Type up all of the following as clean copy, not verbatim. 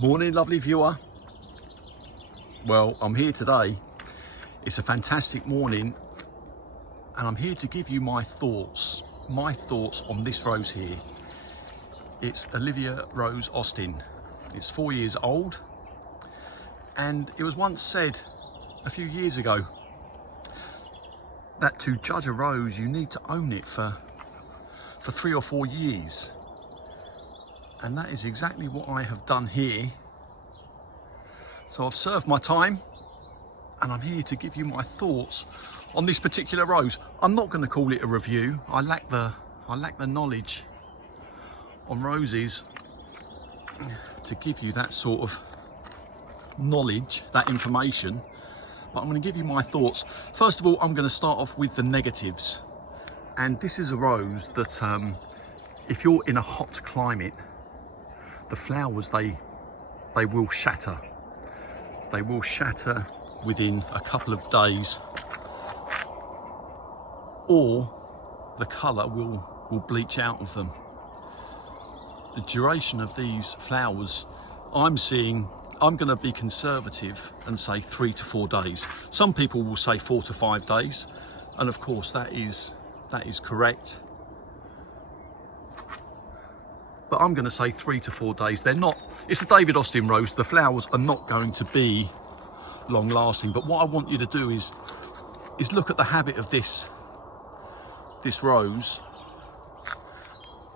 Morning, lovely viewer. Well, I'm here today. It's a fantastic morning and I'm here to give you my thoughts on this rose here. It's Olivia Rose Austin. It's 4 years old, and it was once said a few years ago that to judge a rose you need to own it for 3 or 4 years. And that is exactly what I have done here. So I've served my time and I'm here to give you my thoughts on this particular rose. I'm not going to call it a review. I lack the knowledge on roses to give you that sort of knowledge, that information. But I'm going to give you my thoughts. First of all, I'm going to start off with the negatives. And this is a rose that if you're in a hot climate, the flowers, they will shatter. They will shatter within a couple of days, or the colour will bleach out of them. The duration of these flowers, I'm going to be conservative and say 3 to 4 days. Some people will say 4 to 5 days, and of course that is correct. But I'm going to say 3 to 4 days. It's a David Austin rose. The flowers are not going to be long lasting. But what I want you to do is look at the habit of this rose.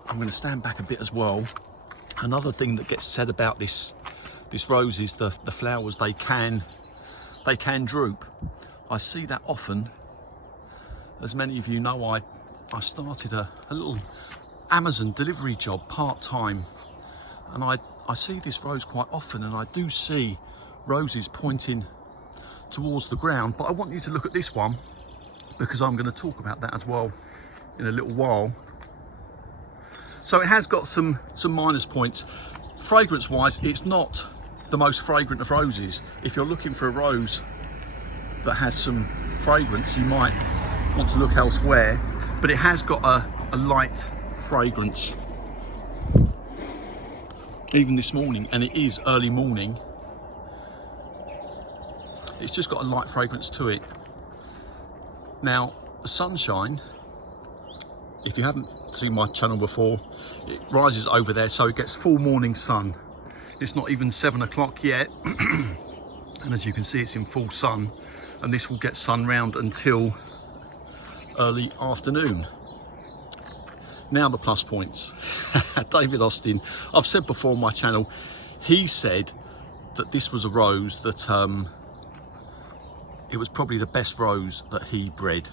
I'm going to stand back a bit as well. Another thing that gets said about this rose is the flowers, they can droop. I see that often. As many of you know, I started a little Amazon delivery job part-time, and I see this rose quite often, and I do see roses pointing towards the ground. But I want you to look at this one, because I'm going to talk about that as well in a little while. So it has got some minus points. Fragrance wise, it's not the most fragrant of roses. If you're looking for a rose that has some fragrance, you might want to look elsewhere, but it has got a light fragrance. Even this morning, and it is early morning, it's just got a light fragrance to it. Now the sunshine, if you haven't seen my channel before, it rises over there, so it gets full morning sun. It's not even 7 o'clock yet and as you can see, it's in full sun, and this will get sun round until early afternoon. Now the plus points. David Austin, I've said before on my channel, he said that this was a rose that it was probably the best rose that he bred.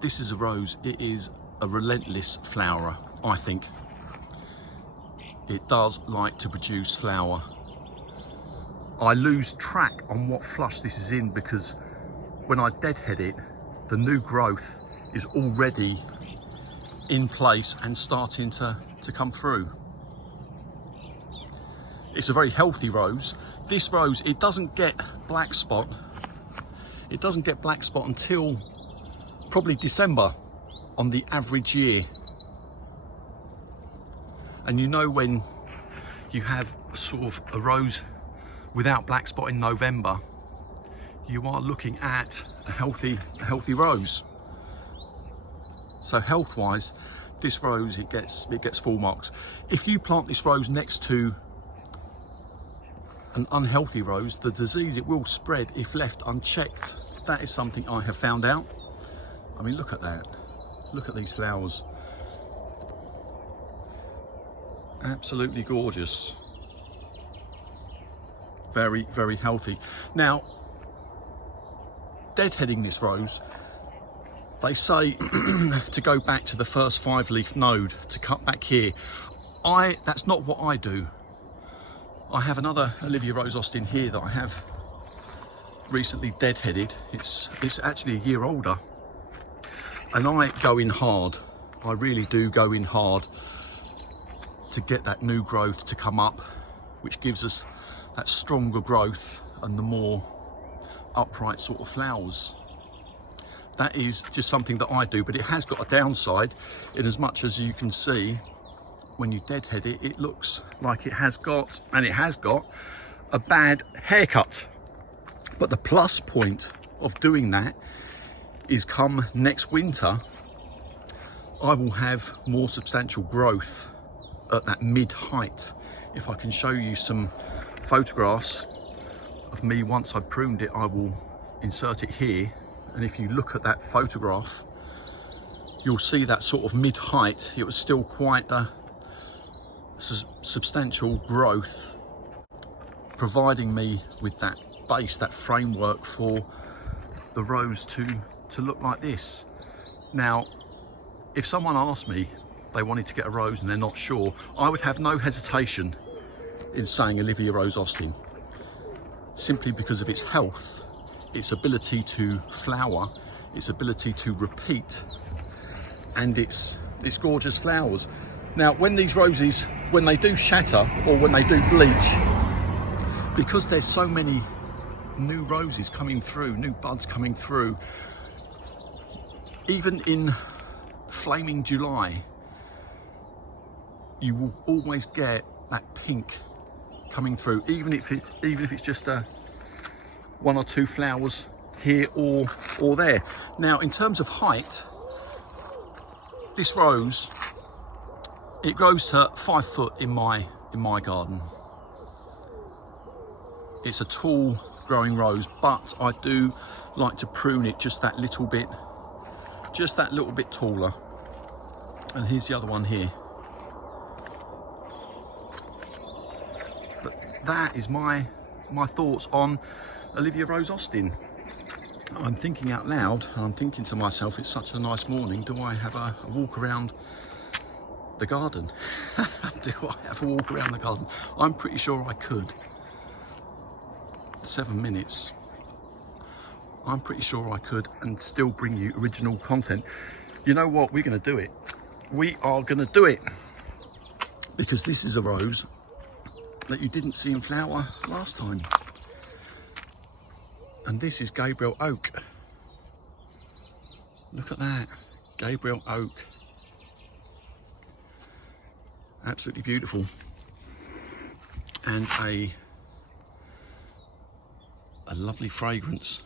This is a rose, it is a relentless flowerer, I think. It does like to produce flower. I lose track on what flush this is in, because when I deadhead it, the new growth is already in place and starting to come through. It's a very healthy rose. This rose, it doesn't get black spot. It doesn't get black spot until probably December on the average year. And you know, when you have sort of a rose without black spot in November, you are looking at a healthy rose. So health wise, this rose, it gets full marks. If you plant this rose next to an unhealthy rose, the disease, it will spread if left unchecked. That is something I have found out. I mean, look at that. Look at these flowers. Absolutely gorgeous. Very, very healthy. Now, deadheading this rose, they say to go back to the first 5-leaf node, to cut back here. That's not what I do. I have another Olivia Rose Austin here that I have recently deadheaded. It's actually a year older, and I go in hard. I really do go in hard to get that new growth to come up, which gives us that stronger growth and the more upright sort of flowers. That is just something that I do, but it has got a downside in as much as you can see when you deadhead it, it looks like it has got, and it has got, a bad haircut. But the plus point of doing that is come next winter, I will have more substantial growth at that mid height. If I can show you some photographs of me once I've pruned it, I will insert it here. And if you look at that photograph, you'll see that sort of mid height. It was still quite a substantial growth, providing me with that base, that framework for the rose to look like this. Now, if someone asked me they wanted to get a rose and they're not sure, I would have no hesitation in saying Olivia Rose Austin, simply because of its health, its ability to flower, its ability to repeat, and its gorgeous flowers. Now, when these roses, when they do shatter or when they do bleach, because there's so many new roses coming through, new buds coming through, even in flaming July, you will always get that pink coming through, even if it's just one or two flowers here or there. Now, in terms of height, this rose, it grows to 5 foot in my garden. It's a tall growing rose, but I do like to prune it just that little bit taller. And here's the other one here. But that is my thoughts on Olivia Rose Austin. I'm thinking out loud, and I'm thinking to myself, it's such a nice morning. Do I have a walk around the garden? Do I have a walk around the garden? I'm pretty sure I could. 7 minutes. I'm pretty sure I could, and still bring you original content. You know what? We're going to do it. We are going to do it, because this is a rose that you didn't see in flower last time. And this is Gabriel Oak. Look at that, Gabriel Oak. Absolutely beautiful. And a lovely fragrance.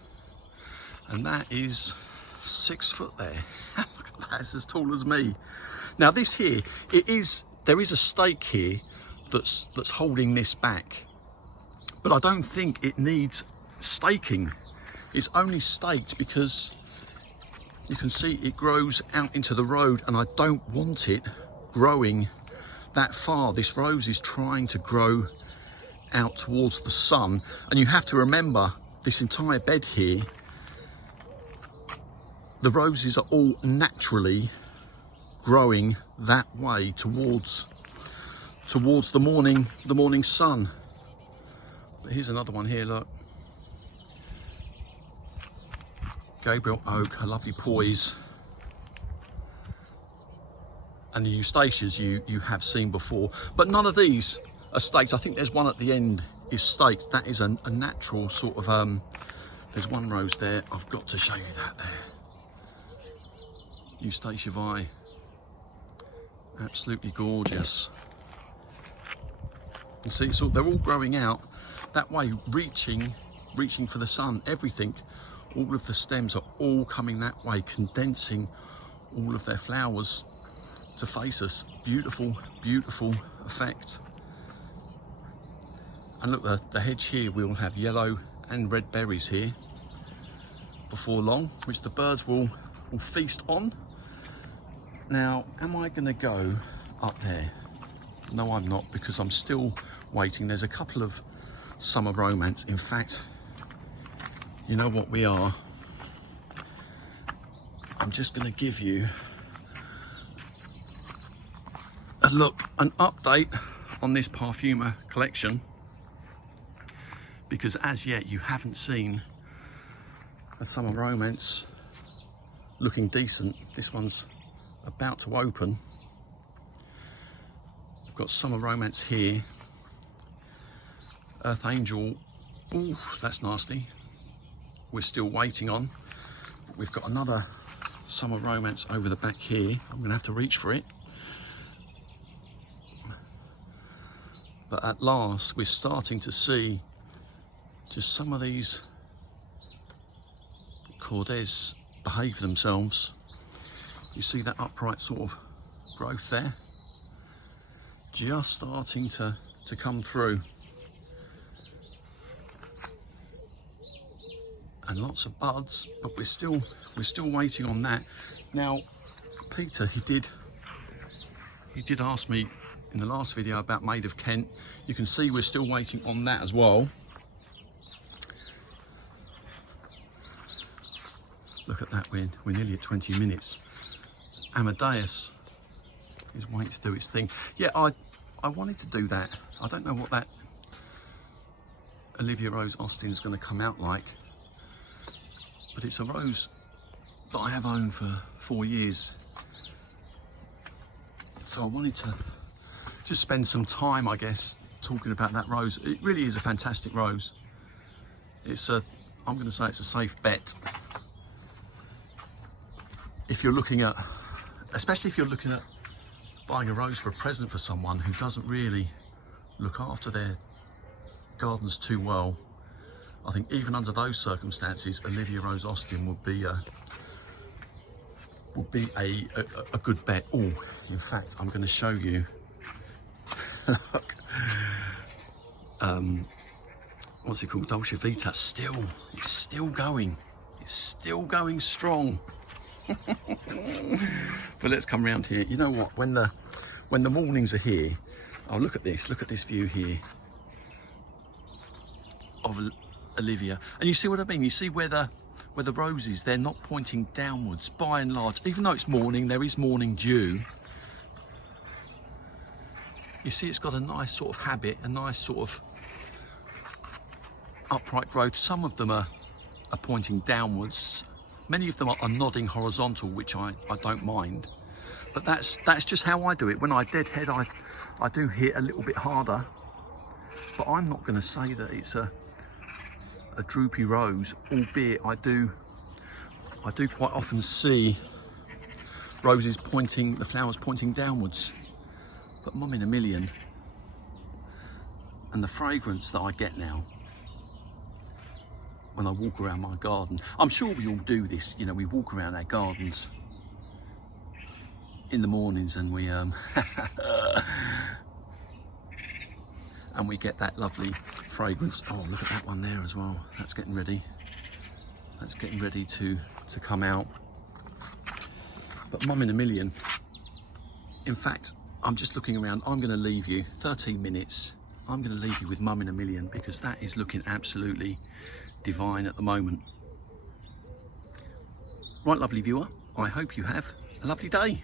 And that is 6 foot there. Look at that, it's as tall as me. Now this here, there is a stake here that's holding this back. But I don't think it needs staking. It's only staked because you can see it grows out into the road, and I don't want it growing that far. This rose is trying to grow out towards the sun, and you have to remember this entire bed here, the roses are all naturally growing that way towards the morning sun. But here's another one here, look. Gabriel Oak, a lovely poise. And the eustachias you have seen before, but none of these are staked. I think there's one at the end is staked. That is a natural sort of, there's one rose there. I've got to show you that there. Eustacia vi. Absolutely gorgeous. You see, so they're all growing out that way, reaching for the sun. Everything, all of the stems are all coming that way, condensing all of their flowers to face us. Beautiful, beautiful effect. And look, the hedge here will have yellow and red berries here before long, which the birds will feast on. Now, am I going to go up there? No, I'm not, because I'm still waiting. There's a couple of summer romance. In fact, you know what we are? I'm just going to give you a look, an update on this Parfuma collection, because as yet you haven't seen a summer romance looking decent. This one's about to open. I've got summer romance here. Earth Angel, ooh, that's nasty. We're still waiting on. We've got another summer romance over the back here. I'm gonna have to reach for it. But at last we're starting to see just some of these Cordes behave themselves. You see that upright sort of growth there? Just starting to come through. And lots of buds, but we're still waiting on that. Now, Peter, he did ask me in the last video about Maid of Kent. You can see we're still waiting on that as well. Look at that, we're nearly at 20 minutes. Amadeus is waiting to do its thing. Yeah, I wanted to do that. I don't know what that Olivia Rose Austin is going to come out like, but it's a rose that I have owned for 4 years. So I wanted to just spend some time, I guess, talking about that rose. It really is a fantastic rose. I'm going to say it's a safe bet. If you're looking at, especially if you're looking at buying a rose for a present for someone who doesn't really look after their gardens too well, I think even under those circumstances, Olivia Rose Austin would be a good bet. Oh, in fact, I'm going to show you. Look, what's it called? Dolce Vita. It's still going. It's still going strong. But let's come around here. You know what? When the mornings are here, oh, look at this view here of Olivia, and you see what I mean. You see where the roses, they're not pointing downwards by and large, even though it's morning. There is morning dew. You see it's got a nice sort of habit, a nice sort of upright growth. Some of them are pointing downwards. Many of them are nodding horizontal, which I don't mind. But that's just how I do it. When I deadhead, I do hit a little bit harder. But I'm not going to say that it's a droopy rose, albeit I do quite often see roses pointing, the flowers pointing downwards. But mum in a million, and the fragrance that I get now when I walk around my garden. I'm sure we all do this, you know, we walk around our gardens in the mornings and we and we get that lovely fragrance. Oh, look at that one there as well. That's getting ready. That's getting ready to come out. But mum in a million. In fact, I'm just looking around. I'm going to leave you 13 minutes. I'm going to leave you with mum in a million because that is looking absolutely divine at the moment. Right, lovely viewer, I hope you have a lovely day.